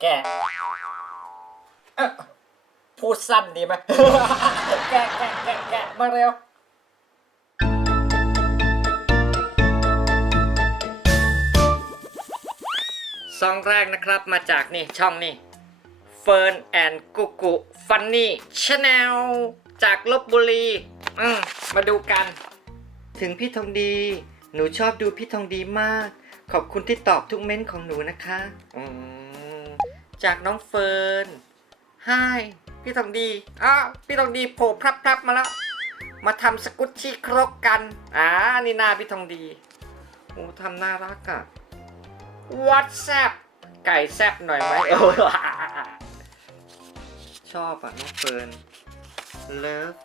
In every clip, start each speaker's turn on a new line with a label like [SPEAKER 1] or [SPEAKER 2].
[SPEAKER 1] แกเอ้อพูดสั้นดีไหม แกะแกะแกะแกะมาเร็ว ซองแรกนะครับมาจากนี่ ช่องนี่เฟิร์นแอนกุกุฟันนี่ชาแนลจากลบบุรีอืมมาดูกัน ถึงพี่ทองดี หนูชอบดูพี่ทองดีมาก ขอบคุณที่ตอบทุกเม้นต์ของหนูนะคะ อืม จากน้องเฟิร์นไฮพี่ทองดีอ้าพี่ทองดีโผล่พรับๆมาแล้ว มาทำสกุตชี่ครกกันอ่านี่หน้าพี่ทองดีโอ้ทำน่ารักอะ WhatsApp ไก่แซบหน่อยไหมเออชอบอะน้องเฟิร์น Love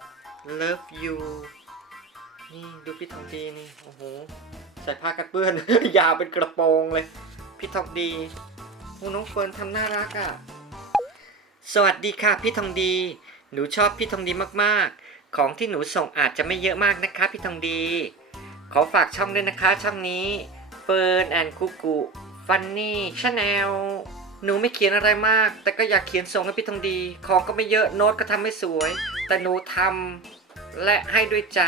[SPEAKER 1] Love you นี่ดูพี่ทองดีนี่ โอ้โห ใส่ผ้ากันเปื้อน ยาวเป็นกระโปรงเลย พี่ทองดี โอ้น้องเฟิร์นทำน่ารักอะ สวัสดีค่ะพี่ทองดี หนูชอบพี่ทองดีมากๆ ของที่หนูส่งอาจจะไม่เยอะมากนะคะพี่ทองดี ขอฝากช่องด้วยนะคะช่องนี้เฟิร์นแอนคุกุฟันนี่ชาแนลหนูไม่เขียนอะไรมาก แต่ก็อยากเขียนส่งให้พี่ทองดี ของก็ไม่เยอะโน้ตก็ทำไม่สวย แต่หนูทำและให้ด้วยใจ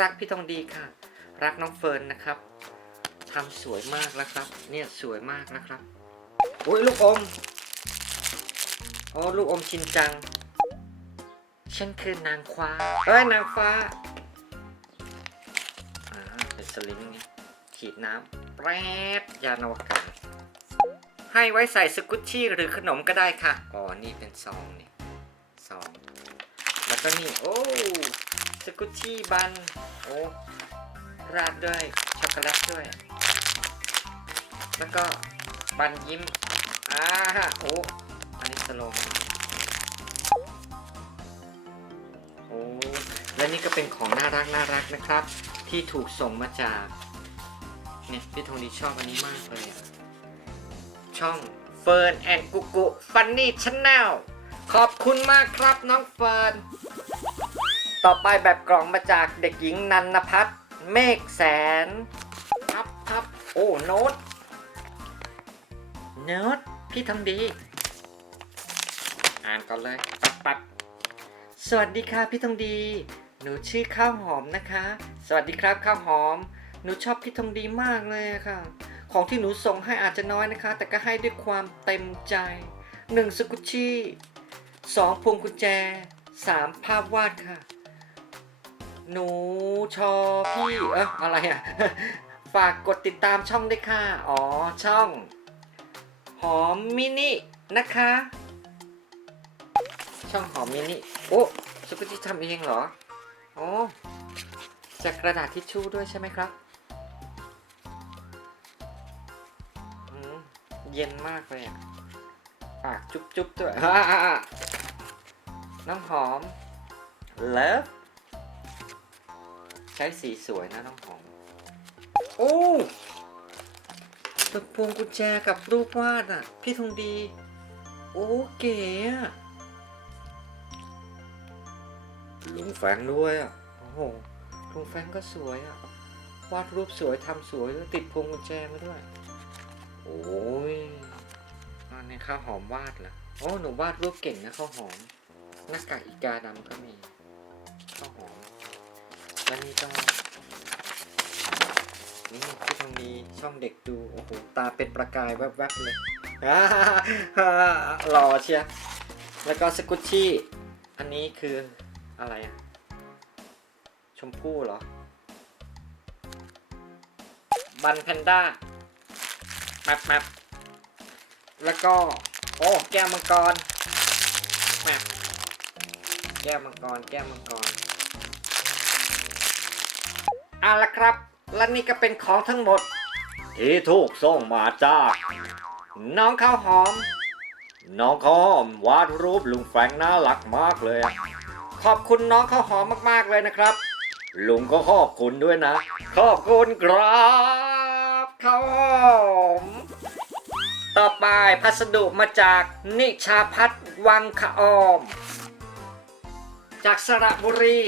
[SPEAKER 1] รักพี่ทองดีค่ะ รักน้องเฟิร์นนะครับทำสวยมากแล้วครับ เนี่ยสวยมากนะครับ อ้ยลูกอมโอ้ลูกอมชินจัง ฉันคือนางฟ้าเอ้ยนางฟ้า อ่า เป็นสลิงนี่ฉีดน้ำแปรดยานอวกาศให้ไว้ใส่สกุชชี่หรือขนมก็ได้ค่ะ อ๋อ นี่เป็นซองนี่ซอง แล้วก็นี่ โอ้ สกุชชี่บัน โอ้ ราดด้วย ช็อกโกแลตด้วย แล้วก็บันยิ้ม อ่าโอ้อันนี้สโลว์โอ้และนี่ก็เป็นของน่ารักน่ารักนะครับ ที่ถูกส่งมาจากเนี่ยพี่ทองดีชอบอันนี้มากเลยอะช่องเฟิร์นแอนกุกุฟันนี่ชแนลขอบคุณมากครับน้องเฟิร์น ต่อไปแบบกล่องมาจากเด็กหญิงนันนพัฒน์เมฆแสนพับพับ โอ้ โน้ต โน้ต พี่ทำดี อ่านก่อนเลย ปัดปัดสวัสดีค่ะพี่ทองดี หนูชื่อข้าวหอมนะคะ สวัสดีครับข้าวหอม หนูชอบพี่ทองดีมากเลยค่ะ ของที่หนูส่งให้อาจจะน้อยนะคะ แต่ก็ให้ด้วยความเต็มใจหนึ่งสกุชชี่สองพวงกุญแจสามภาพวาดค่ะ หนูชอพี่ เอ๊ะอะไรอะฝากกดติดตามช่องด้วยค่ะ อ๋อช่อง หอมมินินะคะ ช่องหอมมินิโอ้สกุชชี่ทำเองเหรอโอ้จากกระดาษทิชชู่ด้วยใช่ไหมครับเย็นมากเลยอะปากจุ๊บจุ๊บด้วยน้ำหอมเลิฟใช้สีสวยนะน้ำหอม โอ้ ตัวพวงกุญแจกับรูปวาดอะ พี่ทงดี โอ้เก๋อะลุงแฟงด้วยอะ โอ้โหลุงแฟงก็สวยอะ วาดรูปสวยทำสวยแล้วติดพวงกุญแจมาด้วย โอ้ยอันนี้ข้าวหอมวาดเหรอโอ้หนูวาดรูปเก่งนะข้าวหอม หน้ากากอีกาดำก็มีข้าวหอมแล้วนี่ก็ นี่ที่ตรงนี้ช่องเด็กดู โอ้โห ตาเป็นประกายแวบๆเลยอ่อเชียแล้วก็สกุชชี่ อันนี้คืออะไรอะชมพู่เหรอ บันแพนด้าแมปแมปแล้วก็ โอ้ แก้วมังกรแมปแก้วมังกร แก้วมังกรเอาละครับ และนี่ก็เป็นของทั้งหมด ที่ถูกส่งมาจาก น้องข้าวหอม น้องข้าวหอมวาดรูปลุงแฟรงค์น่ารักมากเลยอะขอบคุณน้องข้าวหอมมากๆเลยนะครับ ลุงก็ขอบคุณด้วยนะ ขอบคุณครับข้าวหอม ต่อไปพัสดุมาจากนิชาพัฒน์วังขออม จากสระบุรี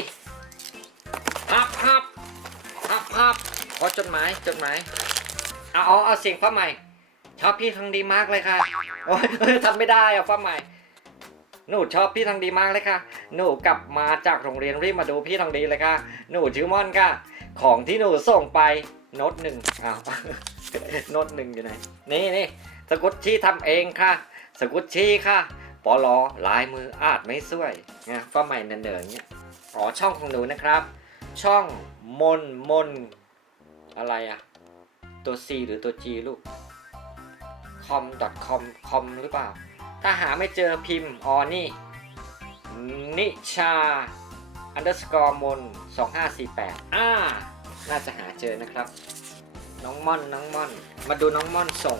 [SPEAKER 1] ฮับขอจดหมายจดหมายเอาเอาเอาเสียงฟ้าใหม่ชอบพี่ทองดีมากเลยค่ะโอ้ยทำไม่ได้อะฟ้าใหม่ หนูชอบพี่ทองดีมากเลยค่ะ หนูกลับมาจากโรงเรียนรีบมาดูพี่ทองดีเลยค่ะ หนูชื่อม่อนค่ะ ของที่หนูส่งไปโน้ตหนึ่งอ้าวโน้ตหนึ่งอยู่ไหน นี่นี่สกุตชี่ทำเองค่ะ สกุตชี่ค่ะปอลอลายมืออาจไม่สวยนะฟ้าใหม่เนินๆอย่างเงี้ยอ๋อช่องของหนูนะครับ ช่องมนมน อะไรอะตัว C หรือตัว G ลูก com com com หรือเปล่า ถ้าหาไม่เจอพิมพ์อ๋อนี่ นิชา underscore มน2548 อ่า น่าจะหาเจอนะครับ น้องม่อน น้องม่อน มาดูน้องม่อนส่ง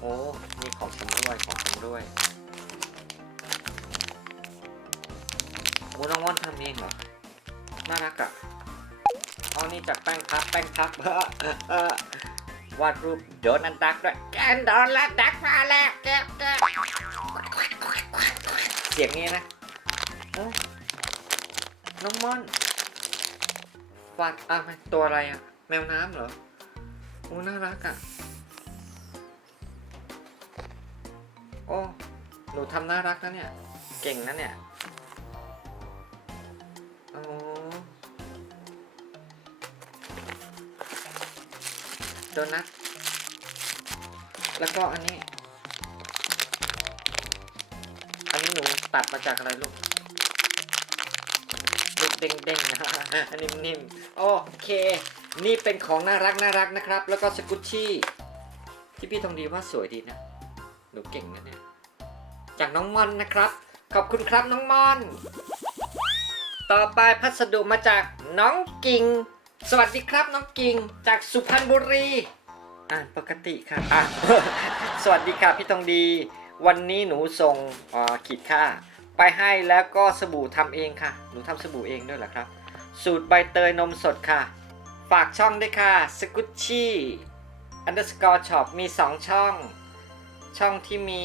[SPEAKER 1] โอ้ มีของชำร่วย ของชำร่วยโอ้น้องม่อนทำเองเหรอ น่ารักอะ อ๋อนี่จากแป้งพับแป้งพับวาดรูปโดนันดักด้วยแกนโดนละดักมาแล้วแกะแกเสียงนี้นะน้องมอนวาดอะมันตัวอะไรอะแมวน้ำเหรอโอ้น่ารักอะโอ้หนูทำน่ารักนะเนี่ย เก่งนะเนี่ย ดนัทแล้วก็อันนี้ อันนี้หนูตัดมาจากอะไรลูกลูกเด้งๆนะอันนิ่มๆโอเค นี่เป็นของน่ารักน่ารักนะครับ แล้วก็สกุชชี่ที่พี่ทองดีว่าสวยดีนะหนูเก่งนะเนี่ยจากน้องมอนนะครับ ขอบคุณครับน้องมอน ต่อไปพัสดุมาจากน้องกิง สวัสดีครับน้องกิงจากสุพรรณบุรี อ่านปกติค่ะอะสวัสดีค่ะพี่ทองดี วันนี้หนูส่งขีดค่า ไปให้แล้วก็สบู่ทำเองค่ะ หนูทำสบู่เองด้วยเหรอครับ สูตรใบเตยนมสดค่ะ ฝากช่องด้วยค่ะสกุชชี่อันเดอร์สกอร์ช็อปมี 2 ช่อง ช่องที่มี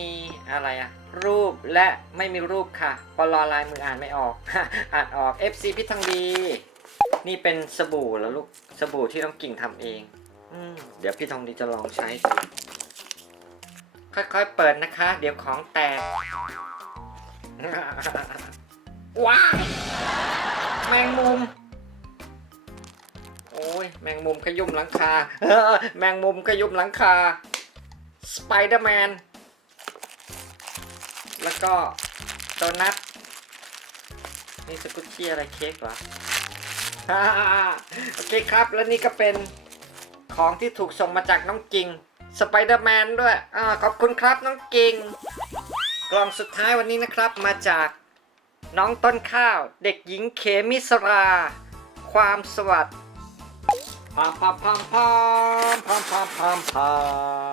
[SPEAKER 1] อะไรอะรูปและไม่มีรูปค่ะปลอลายมืออ่านไม่ออก อ่านออก FC พี่ทองดี นี่เป็นสบู่แล้วลูกสบู่ที่น้องกิ่งทำเองอมเดี๋ยวพี่ทองดีจะลองใช้ดูค่อยๆเปิดนะคะ เดี๋ยวของแตกว้ายแมงมุม โอ้ยแมงมุมขยุ่มหลังคาแมงมุมขยุ่มหลังคาสไปเดอร์แมนแล้วก็โดนัท ชี่อะไรเค้กเหรอโอเคครับแล้วนี่ก็เป็นของที่ถูกส่งมาจากน้องกิงสไปเดอร์แมนด้วยอขอบคุณครับน้องกิง กล่องสุดท้ายวันนี้นะครับมาจากน้องต้นข้าว เด็กหญิงเขมิสรา ความสวัสดิ์พามพามพามพามพามพามพามพา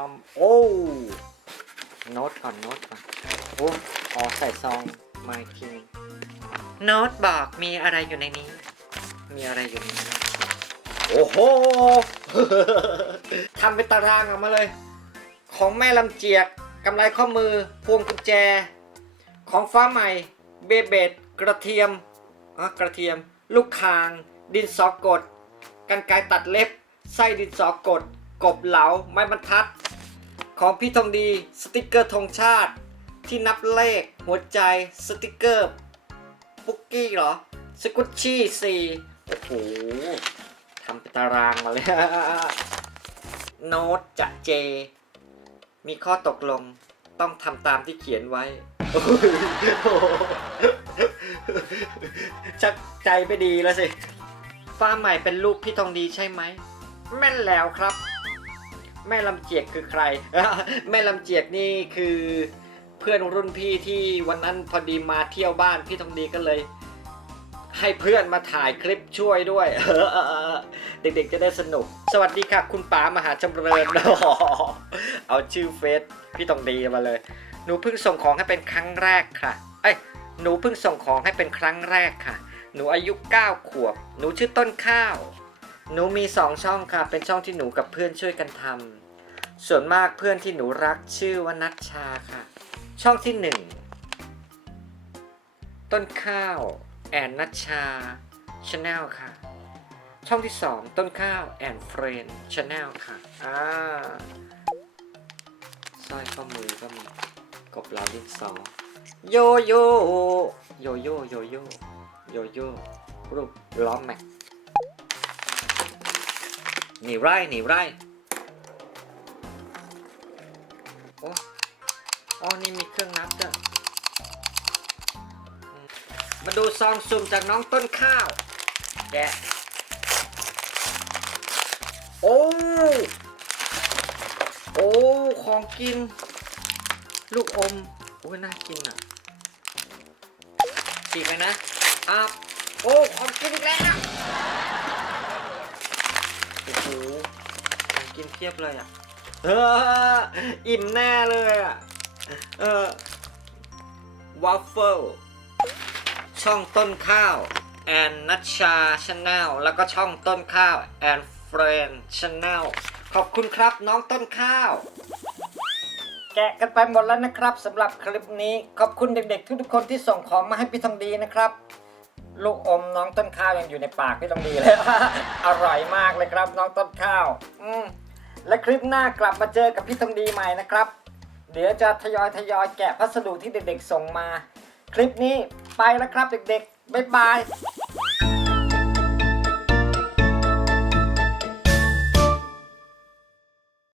[SPEAKER 1] มโอ้โน้ตก่อนโน้ตก่อนโอ้อ๋อใส่ซองมาคิง โน้ตบอกมีอะไรอยู่ในนี้ มีอะไรอยู่ในนี้ โอ้โห ทำเป็นตารางออกมาเลย ของแม่ลำเจียกกำไรข้อมือ พวงกุญแจ ของฟ้าใหม่ เบเบดกระเทียมอะกระเทียม ลูกคาง ดินสอกด กันไกรตัดเล็บ ไส้ดินสอกด กบเหลา ไม้บรรทัด ของพี่ทองดี สติกเกอร์ธงชาติ ที่นับเลข หัวใจ สติกเกอร์ ปุกกี้เหรอ สกุชชี่สี่โอ้โหทำเป็นตารางมาเลย โน้ตจะเจ มีข้อตกลงต้องทำตามที่เขียนไว้ ชักใจไม่ดีแล้วสิ ฟ้าใหม่เป็นลูกพี่ทองดีใช่ไหม แม่นแล้วครับ แม่ลำเจียกคือใคร แม่ลำเจียกนี่คือ เพื่อนรุ่นพี่ที่วันนั้นพอดีมาเที่ยวบ้านพี่ทองดีก็เลย ให้เพื่อนมาถ่ายคลิปช่วยด้วยเด็กๆจะได้สนุก สวัสดีค่ะคุณป๋ามหาจำเริญเอาชื่อเฟซพี่ตองดีมาเลย หนูเพิ่งส่งของให้เป็นครั้งแรกค่ะ เอ้ยหนูเพิ่งส่งของให้เป็นครั้งแรกค่ะ หนูอายุ 9 ขวบ หนูชื่อต้นข้าว หนูมี2ช่องค่ะ เป็นช่องที่หนูกับเพื่อนช่วยกันทำส่วนมากเพื่อนที่หนูรักชื่อว่านัชชาค่ะ ช่องที่1ต้นข้าวแอนนัชชาชาแนลค่ะ ช่องที่2ต้นข้าวแอนเฟรนชาแนลค่ะอ่าสร้อยข้อมือก็มีกบเหลาดินสอโยโย่โยโย่โยโย่โยโย่รูปล้อแม็กหนีไร่หนีไร่ นี่มีเครื่องนับด้วยมาดูซองสุ่มจากน้องต้นข้าวแกะโอ้โอ้ของกิน ลูกอมโอ้ยน่ากินอะฉีกไปนะอะโอ้ของกินอีกแล้วโอ้โหของกินเพียบเลยอะเอออิ่มแน่เลยอะ เออวัฟเฟิลช่องต้นข้าวแอนนัชชาชาแนลแล้วก็ช่องต้นข้าวแอนเฟรนชาแนลขอบคุณครับน้องต้นข้าว แกะกันไปหมดแล้วนะครับสำหรับคลิปนี้ขอบคุณเด็กๆ ทุกๆคนที่ส่งของมาให้พี่ทองดีนะครับ ลูกอมน้องต้นข้าวยังอยู่ในปากพี่ทองดีเลย อร่อยมากเลยครับน้องต้นข้าว อืมและคลิปหน้ากลับมาเจอกับพี่ทองดีใหม่นะครับ เดี๋ยวจะทยอยทยอยแกะพัสดุที่เด็กๆส่งมา คลิปนี้ไปแล้วครับเด็กๆ บ๊ายบาย